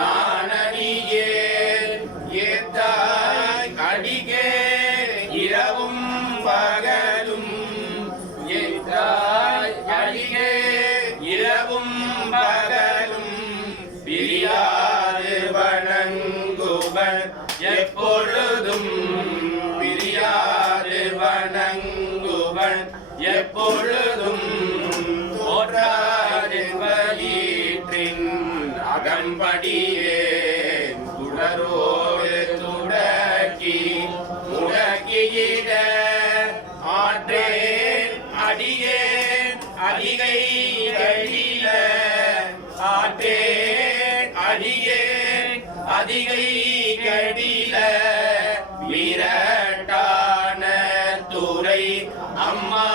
நானடியே ஏத்தாய் அடிகே இரவும் பகலும் ஏத்தாய் அடிகே இரவும் பகலும் பிரியாது வணங்குவன் எப்பொழுதும் பிரியாது வணங்குவன் எப்பொழுதும் போற்றாரின் வயிற்றின் அகம்படியே துடரோடு துடக்கி முடக்கியிட ஆற்றேன் அடியேன் அதிகை கழில ஆற்றேன் அடியேன் அதிகை கழில வீரட்டான துறை அம்மா